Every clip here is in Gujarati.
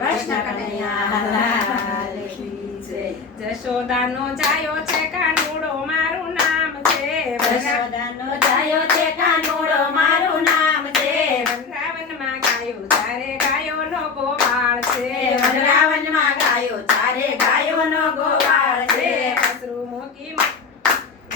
કૃષ્ણ કનૈયા લાલ કી જય। જશોદાનો જાયો છે કાનુડો મારું નામ છે, જશોદાનો જાયો છે કાનુડો મારું નામ છે, વનરાવનમાં ગાયો ચારે ગાયોનો ગોવાળ છે, વનરાવનમાં ગાયો ચારે ગાયોનો ગોવાળ છે, વાસરું મૂકી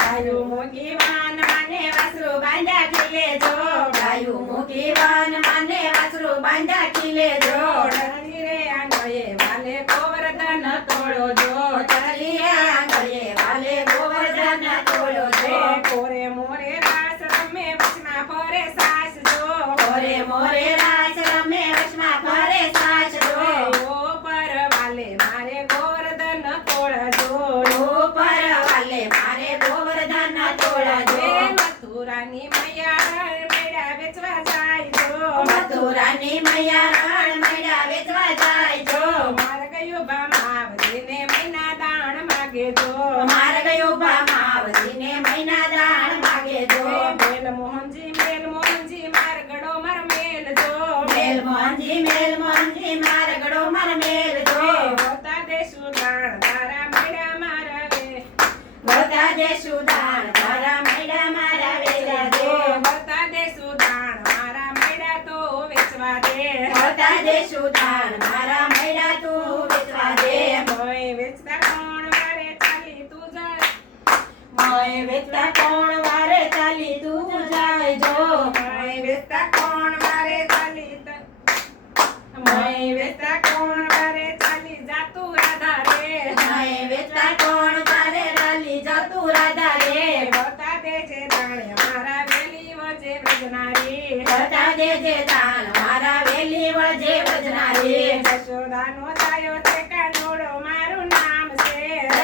ગાયું મૂકી વાન માને વાસરું બાંધ્યા ખીલે જો, ગાયું મૂકી વાન માને વાસરું બાંધ્યા ખીલે જો, ડરી રે આંગળીએ વાલે ગોવર્ધન તોળો જો, ચલી આંગળીએ વાલે ગોવર્ધન તોળો જો, મોરે મોરે રાસ રમે વચમાં ફરે સાસ જો, મોરે મોરે રાસ રમે વચમાં ફરે સાસ જો, ઓ પર વાલે મારે ગોવર્ધન તોળજો, ઓ પર વાલે મારે ગોવર્ધન તોળજો, મથુરાની મૈયા મેળા વેચવા જાય જો, મથુરાની મૈયા રણ મૈડા વેચવા જાય જો, મારે ગયું ભામાવતીને મહિના દાણ માગે જો, માર ગયો ભામાવતીને મહિના દાણ માગે જો, મેલ મોહનજી માર ગડો માર મેલ જો, મેલ મોહનજી માર ગડો માર મેલ જો, હોતા દેશું દાણ તારા મેળા મારા વે, બતા દેશું દાણ તારા મૈડા મારા વેચવા દે, હોતા દેશું દાણ મારા મેળા તો વેચવા દે, બતા દેશું દાણ મારા મૈડા તું વેચવા દે, મોય વેચતા કોણ વારે ચાલી તું જાય, મોય વેચતા કોણ વારે ચાલી તું જાય જો, મોય વેચતા કોણ વારે ચાલી મોય વેચતા કોણ વારે ચાલી જાતું રાધા રે, મોય વેચતા કોણ તારે ચાલી જતું રાધા રે, હોતા દેજે દાણે મારા વેલી વજે વજનારી, બતા દેજે દાણ મારા વેલી વળજે વજનારી, જશોદાનો જાયો છે કાનુડો મારું નામ છે,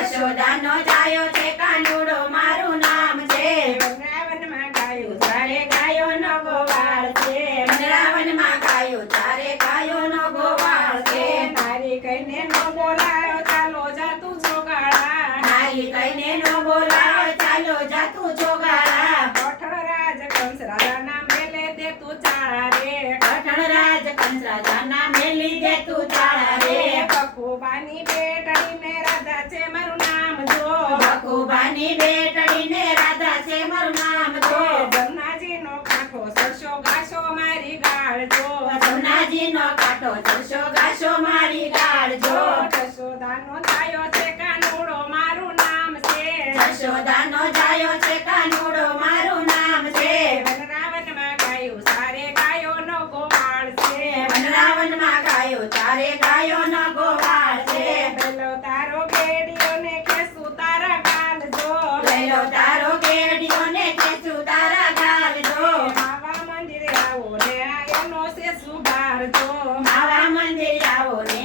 જશોદાનો જાયો છે કાનુડો મારું નામ છે, વનરાવનમાં ગાયું ચારે ગાયોનો ગોવાળ છે, વનરાવનમાં ગાયો ચારે ગાયોનો ગોવાળ છે, નારી કઈને નો બોલાયો ચાલો જાતું જોગાળા, નારી કઈને નો બોલાવો ચાલો જાતું જોગાળા, કઠણ રાજ કંસ રાજાના મેલે દે તું ચાળા રે, કઠણ રાજ કંસ રાજાના મેલી દે તું ચાળા રે, બકુબાની બેટડીને રાધા છે મારું નામ જો, બકુબાની બેટડીને રાધા છે મારું નામ જો, જમનાજીનો કાંઠો સરસો ઘાસો મારી ગાળ જો, જમનાજીનો કાંઠો ચરસો ગાસો મારી ગાળ જો, જશોદાનો જાયો છે કાનુડો મારું નામ છે, જશોદાનો જાયો છે કાનુડો મારું નામ છે, વનરાવનમાં ગાયું સારે ગાયોનો ગોવાળ છે, વનરાવનમાં ગાયો ચારે ગાયોનો ગોવાળ છે, પેલો તારો ગેડીઓ ને ખેસું તારા ગાલ જો, લેલો તારો કેડિયો ને ખેંચું તારા ગાલ જો, માવા મંદિરે આવો ને આ એનો છે સુભાર જો, આવા મંદિર આવો ને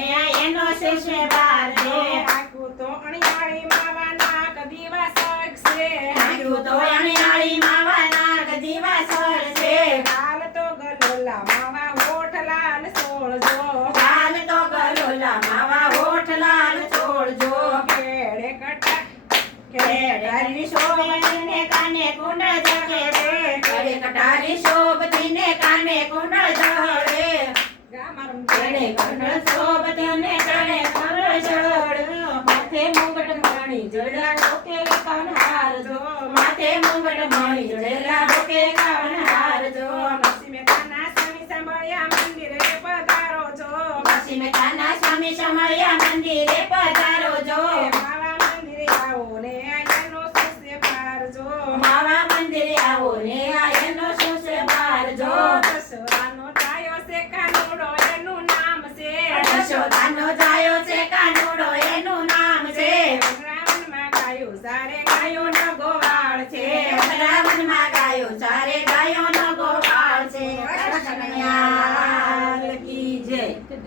એનો શેષે બાર જો, આખું તો અણિયાળી માવા નાક દીવા સગશે, નાખ્યું તો અણિયાળી માવા નાગ દીવા સળ છે, ગાલ તો ગલોલા માવા હોઠ લાલ સોળ જો, ગાલ તો ગલોલા માવા હોઠ લાલ છોડજો, કેડે કટા કેડારી શોભતીને કાને કુંડળ જડે રે, કેડે કટારી શોભતીને કાને કુંડળ જડે, કેડે કુંડળ શોભતીને કાને કુંડળ જડે, માથે મુગટ મણી જડેલા ડોકે કાનહાર જો, માથે મુગટ મણી જડેલા ડોકે કાનહાર જો, નરસિંહ મહેતાના સ્વામી સાંભળ્યા મંદિરે પધારો જો, નરસિંહ મહેતાના સ્વામી સમળ્યા મંદિરે પધારો જો, માવા મંદિરે આવો ને એનો સુસે પાર જો, માવા મંદિરે આવો ને આ એનો શું છે બાર જો, જશોદાનો જાયો છે કાનુડો એનું નામ છે, જશોદાનો જાયો છે કાનુડો એનું નામ છે, વનરાવનમાં ગાયું સારે ગાયોનો ગોવાળ છે, વનરાવનમાં